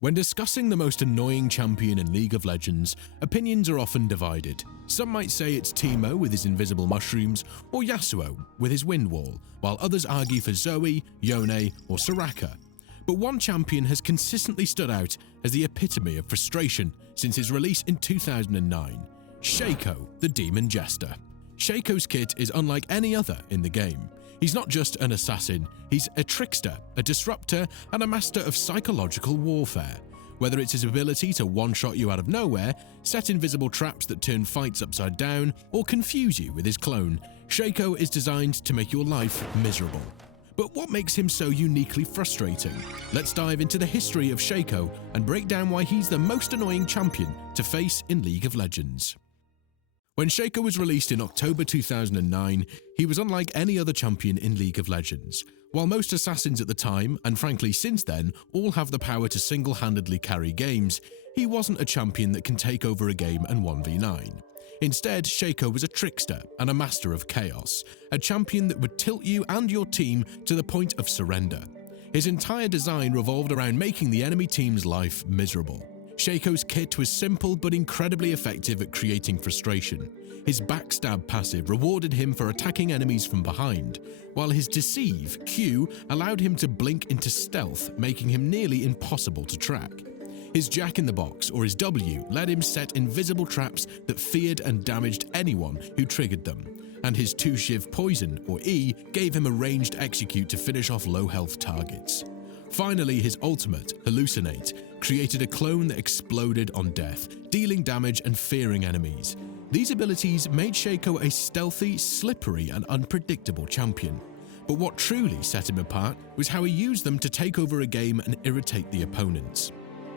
When discussing the most annoying champion in League of Legends, opinions are often divided. Some might say it's Teemo with his invisible mushrooms, or Yasuo with his wind wall, while others argue for Zoe, Yone, or Soraka. But one champion has consistently stood out as the epitome of frustration since his release in 2009, Shaco, the Demon Jester. Shaco's kit is unlike any other in the game. He's not just an assassin, he's a trickster, a disruptor, and a master of psychological warfare. Whether it's his ability to one-shot you out of nowhere, set invisible traps that turn fights upside down, or confuse you with his clone, Shaco is designed to make your life miserable. But what makes him so uniquely frustrating? Let's dive into the history of Shaco and break down why he's the most annoying champion to face in League of Legends. When Shaco was released in October 2009, he was unlike any other champion in League of Legends. While most assassins at the time, and frankly since then, all have the power to single-handedly carry games, he wasn't a champion that can take over a game and 1v9. Instead, Shaco was a trickster and a master of chaos, a champion that would tilt you and your team to the point of surrender. His entire design revolved around making the enemy team's life miserable. Shaco's kit was simple but incredibly effective at creating frustration. His backstab passive rewarded him for attacking enemies from behind, while his deceive Q allowed him to blink into stealth, making him nearly impossible to track. His jack-in-the-box, or his W, let him set invisible traps that feared and damaged anyone who triggered them, and his 2-shiv poison, or E, gave him a ranged execute to finish off low-health targets. Finally, his ultimate, Hallucinate, created a clone that exploded on death, dealing damage and fearing enemies. These abilities made Shaco a stealthy, slippery, and unpredictable champion. But what truly set him apart was how he used them to take over a game and irritate the opponents.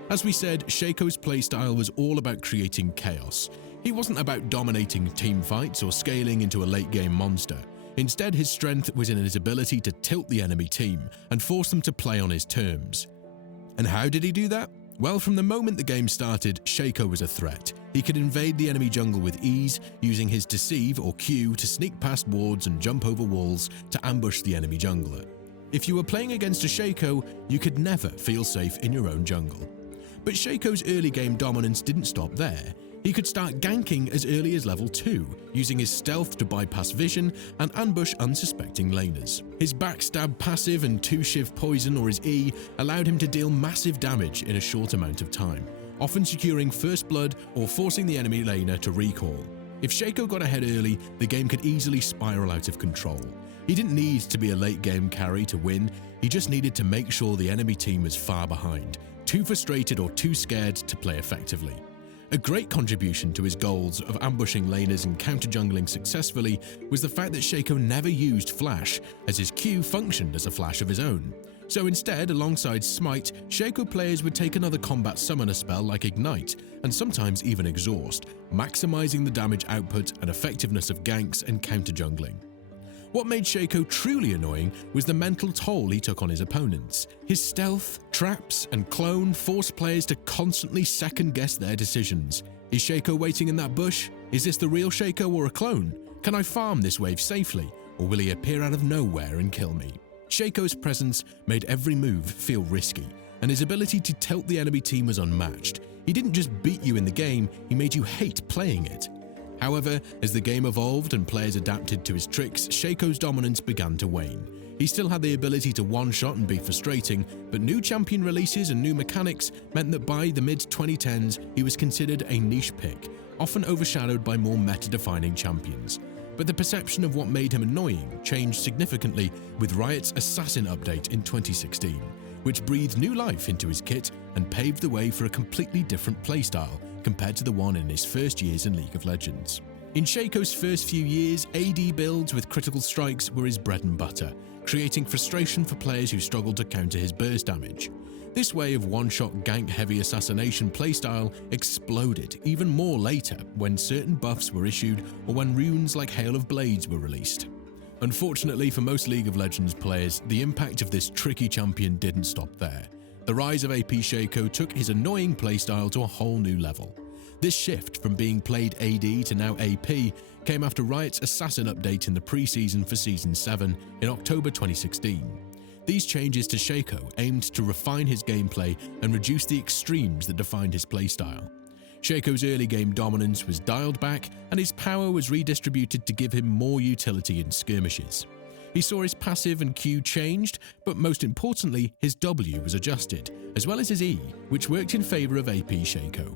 As we said, Shaco's playstyle was all about creating chaos. He wasn't about dominating teamfights or scaling into a late-game monster. Instead, his strength was in his ability to tilt the enemy team and force them to play on his terms. And how did he do that? Well, from the moment the game started, Shaco was a threat. He could invade the enemy jungle with ease, using his deceive or Q to sneak past wards and jump over walls to ambush the enemy jungler. If you were playing against a Shaco, you could never feel safe in your own jungle. But Shaco's early game dominance didn't stop there. He could start ganking as early as level 2, using his stealth to bypass vision and ambush unsuspecting laners. His backstab passive and 2-shiv poison, or his E, allowed him to deal massive damage in a short amount of time, often securing first blood or forcing the enemy laner to recall. If Shaco got ahead early, the game could easily spiral out of control. He didn't need to be a late game carry to win, he just needed to make sure the enemy team was far behind, too frustrated or too scared to play effectively. A great contribution to his goals of ambushing laners and counter-jungling successfully was the fact that Shaco never used Flash, as his Q functioned as a flash of his own. So instead, alongside Smite, Shaco players would take another combat summoner spell like Ignite, and sometimes even Exhaust, maximizing the damage output and effectiveness of ganks and counter-jungling. What made Shaco truly annoying was the mental toll he took on his opponents. His stealth, traps, and clone forced players to constantly second-guess their decisions. Is Shaco waiting in that bush? Is this the real Shaco or a clone? Can I farm this wave safely, or will he appear out of nowhere and kill me? Shaco's presence made every move feel risky, and his ability to tilt the enemy team was unmatched. He didn't just beat you in the game, he made you hate playing it. However, as the game evolved and players adapted to his tricks, Shaco's dominance began to wane. He still had the ability to one-shot and be frustrating, but new champion releases and new mechanics meant that by the mid-2010s, he was considered a niche pick, often overshadowed by more meta-defining champions. But the perception of what made him annoying changed significantly with Riot's Assassin update in 2016, which breathed new life into his kit and paved the way for a completely different playstyle compared to the one in his first years in League of Legends. In Shaco's first few years, AD builds with critical strikes were his bread and butter, creating frustration for players who struggled to counter his burst damage. This way of one-shot gank-heavy assassination playstyle exploded even more later when certain buffs were issued or when runes like Hail of Blades were released. Unfortunately for most League of Legends players, the impact of this tricky champion didn't stop there. The rise of AP Shaco took his annoying playstyle to a whole new level. This shift from being played AD to now AP came after Riot's Assassin update in the pre-season for Season 7 in October 2016. These changes to Shaco aimed to refine his gameplay and reduce the extremes that defined his playstyle. Shaco's early game dominance was dialed back and his power was redistributed to give him more utility in skirmishes. He saw his passive and Q changed, but most importantly, his W was adjusted, as well as his E, which worked in favor of AP Shaco.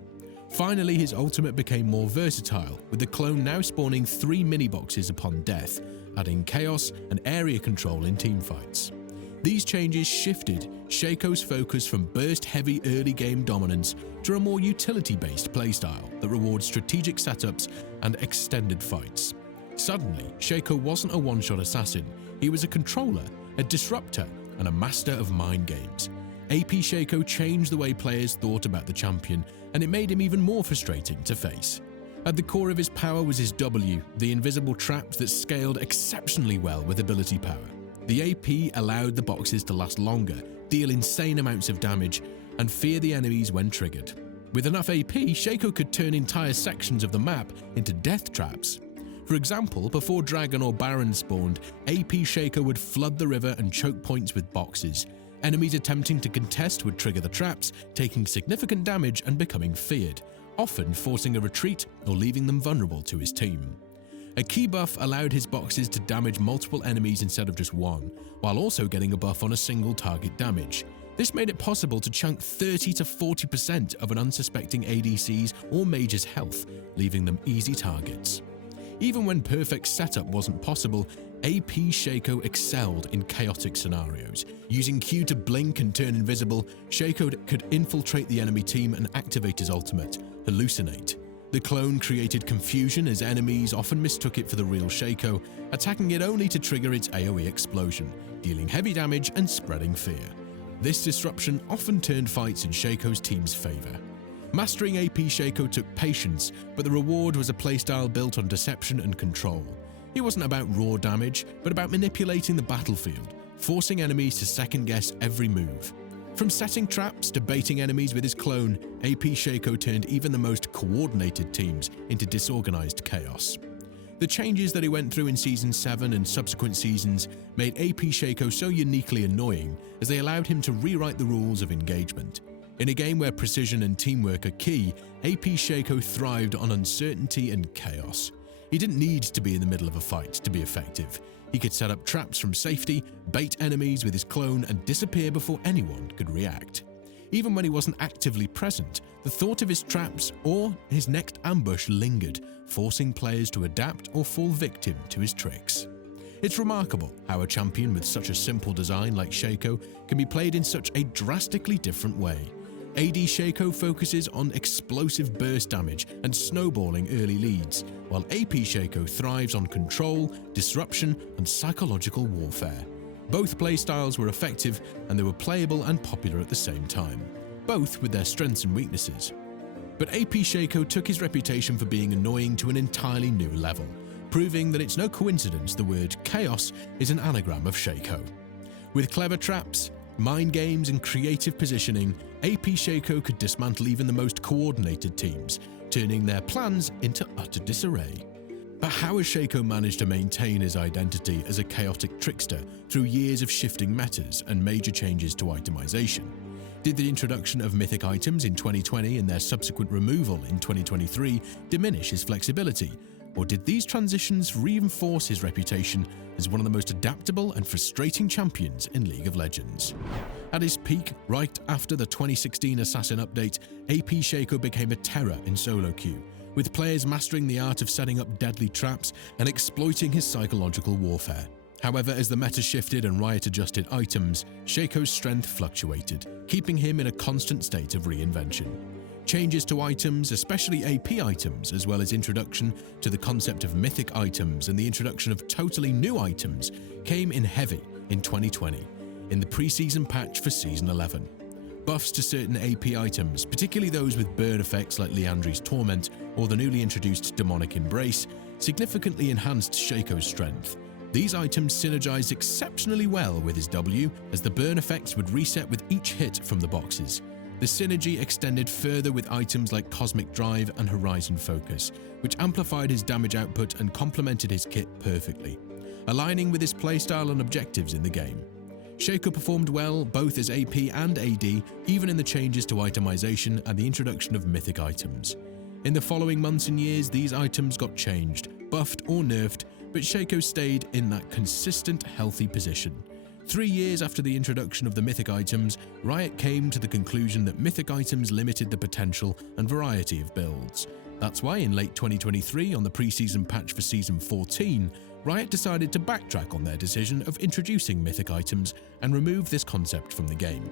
Finally, his ultimate became more versatile, with the clone now spawning 3 mini-boxes upon death, adding chaos and area control in teamfights. These changes shifted Shaco's focus from burst-heavy early-game dominance to a more utility-based playstyle that rewards strategic setups and extended fights. Suddenly, Shaco wasn't a one-shot assassin, he was a controller, a disruptor, and a master of mind games. AP Shaco changed the way players thought about the champion, and it made him even more frustrating to face. At the core of his power was his W, the invisible trap that scaled exceptionally well with ability power. The AP allowed the boxes to last longer, deal insane amounts of damage, and fear the enemies when triggered. With enough AP, Shaco could turn entire sections of the map into death traps. For example, before Dragon or Baron spawned, AP Shaco would flood the river and choke points with boxes. Enemies attempting to contest would trigger the traps, taking significant damage and becoming feared, often forcing a retreat or leaving them vulnerable to his team. A key buff allowed his boxes to damage multiple enemies instead of just one, while also getting a buff on a single target damage. This made it possible to chunk 30 to 40% of an unsuspecting ADC's or mage's health, leaving them easy targets. Even when perfect setup wasn't possible, AP Shaco excelled in chaotic scenarios. Using Q to blink and turn invisible, Shaco could infiltrate the enemy team and activate his ultimate, Hallucinate. The clone created confusion as enemies often mistook it for the real Shaco, attacking it only to trigger its AoE explosion, dealing heavy damage and spreading fear. This disruption often turned fights in Shaco's team's favor. Mastering AP Shaco took patience, but the reward was a playstyle built on deception and control. It wasn't about raw damage, but about manipulating the battlefield, forcing enemies to second-guess every move. From setting traps to baiting enemies with his clone, AP Shaco turned even the most coordinated teams into disorganized chaos. The changes that he went through in Season 7 and subsequent seasons made AP Shaco so uniquely annoying as they allowed him to rewrite the rules of engagement. In a game where precision and teamwork are key, AP Shaco thrived on uncertainty and chaos. He didn't need to be in the middle of a fight to be effective. He could set up traps from safety, bait enemies with his clone, and disappear before anyone could react. Even when he wasn't actively present, the thought of his traps or his next ambush lingered, forcing players to adapt or fall victim to his tricks. It's remarkable how a champion with such a simple design like Shaco can be played in such a drastically different way. AD Shaco focuses on explosive burst damage and snowballing early leads, while AP Shaco thrives on control, disruption, and psychological warfare. Both playstyles were effective, and they were playable and popular at the same time, both with their strengths and weaknesses. But AP Shaco took his reputation for being annoying to an entirely new level, proving that it's no coincidence the word chaos is an anagram of Shaco. With clever traps, mind games, and creative positioning, AP Shaco could dismantle even the most coordinated teams, turning their plans into utter disarray. But how has Shaco managed to maintain his identity as a chaotic trickster through years of shifting metas and major changes to itemization? Did the introduction of mythic items in 2020 and their subsequent removal in 2023 diminish his flexibility? Or did these transitions reinforce his reputation as one of the most adaptable and frustrating champions in League of Legends? At his peak, right after the 2016 Assassin update, AP Shaco became a terror in solo queue, with players mastering the art of setting up deadly traps and exploiting his psychological warfare. However, as the meta shifted and Riot adjusted items, Shaco's strength fluctuated, keeping him in a constant state of reinvention. Changes to items, especially AP items, as well as introduction to the concept of mythic items and the introduction of totally new items, came in heavy in 2020, in the pre-season patch for Season 11. Buffs to certain AP items, particularly those with burn effects like Liandry's Torment or the newly introduced Demonic Embrace, significantly enhanced Shaco's strength. These items synergized exceptionally well with his W, as the burn effects would reset with each hit from the boxes. The synergy extended further with items like Cosmic Drive and Horizon Focus, which amplified his damage output and complemented his kit perfectly, aligning with his playstyle and objectives in the game. Shaco performed well both as AP and AD, even in the changes to itemization and the introduction of mythic items. In the following months and years, these items got changed, buffed or nerfed, but Shaco stayed in that consistent, healthy position. 3 years after the introduction of the mythic items, Riot came to the conclusion that mythic items limited the potential and variety of builds. That's why in late 2023, on the preseason patch for Season 14, Riot decided to backtrack on their decision of introducing mythic items and remove this concept from the game.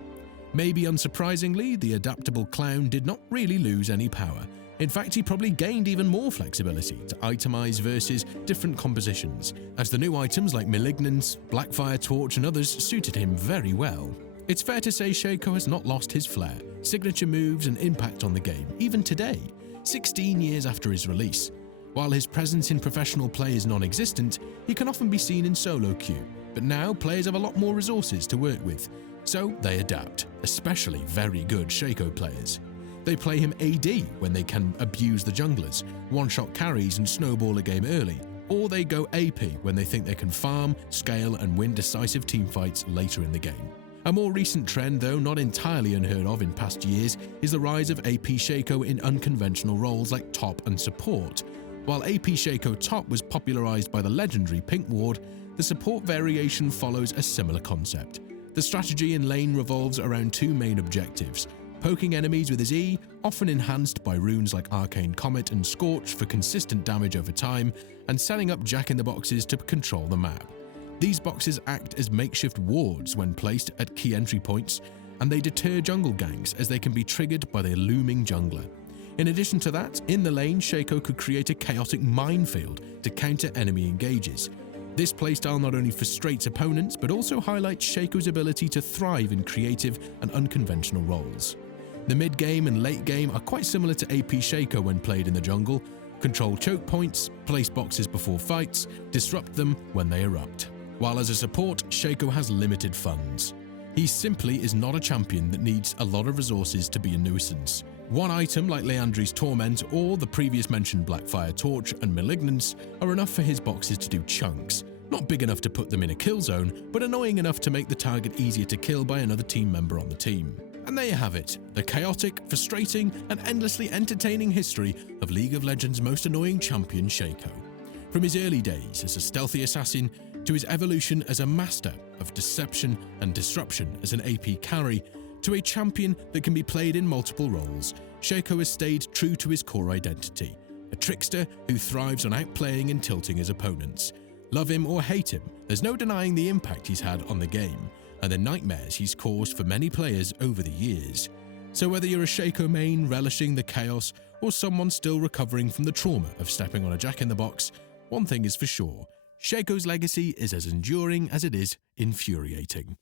Maybe unsurprisingly, the adaptable clown did not really lose any power. In fact, he probably gained even more flexibility to itemize versus different compositions, as the new items like Malignance, Blackfire Torch and others suited him very well. It's fair to say Shaco has not lost his flair, signature moves and impact on the game, even today, 16 years after his release. While his presence in professional play is non-existent, he can often be seen in solo queue, but now players have a lot more resources to work with, so they adapt, especially very good Shaco players. They play him AD when they can abuse the junglers, one-shot carries and snowball a game early, or they go AP when they think they can farm, scale and win decisive teamfights later in the game. A more recent trend, though not entirely unheard of in past years, is the rise of AP Shaco in unconventional roles like top and support. While AP Shaco top was popularized by the legendary Pink Ward, the support variation follows a similar concept. The strategy in lane revolves around two main objectives: poking enemies with his E, often enhanced by runes like Arcane Comet and Scorch for consistent damage over time, and setting up jack-in-the-boxes to control the map. These boxes act as makeshift wards when placed at key entry points, and they deter jungle ganks as they can be triggered by the looming jungler. In addition to that, in the lane, Shaco could create a chaotic minefield to counter enemy engages. This playstyle not only frustrates opponents, but also highlights Shaco's ability to thrive in creative and unconventional roles. The mid-game and late game are quite similar to AP Shaco when played in the jungle: control choke points, place boxes before fights, disrupt them when they erupt. While as a support, Shaco has limited funds. He simply is not a champion that needs a lot of resources to be a nuisance. One item like Leandri's Torment or the previous mentioned Blackfire Torch and Malignance are enough for his boxes to do chunks. Not big enough to put them in a kill zone, but annoying enough to make the target easier to kill by another team member on the team. And there you have it, the chaotic, frustrating, and endlessly entertaining history of League of Legends' most annoying champion, Shaco. From his early days as a stealthy assassin to his evolution as a master of deception and disruption as an AP carry, to a champion that can be played in multiple roles, Shaco has stayed true to his core identity, a trickster who thrives on outplaying and tilting his opponents. Love him or hate him, there's no denying the impact he's had on the game, and the nightmares he's caused for many players over the years. So whether you're a Shaco main relishing the chaos, or someone still recovering from the trauma of stepping on a jack-in-the-box, one thing is for sure: Shaco's legacy is as enduring as it is infuriating.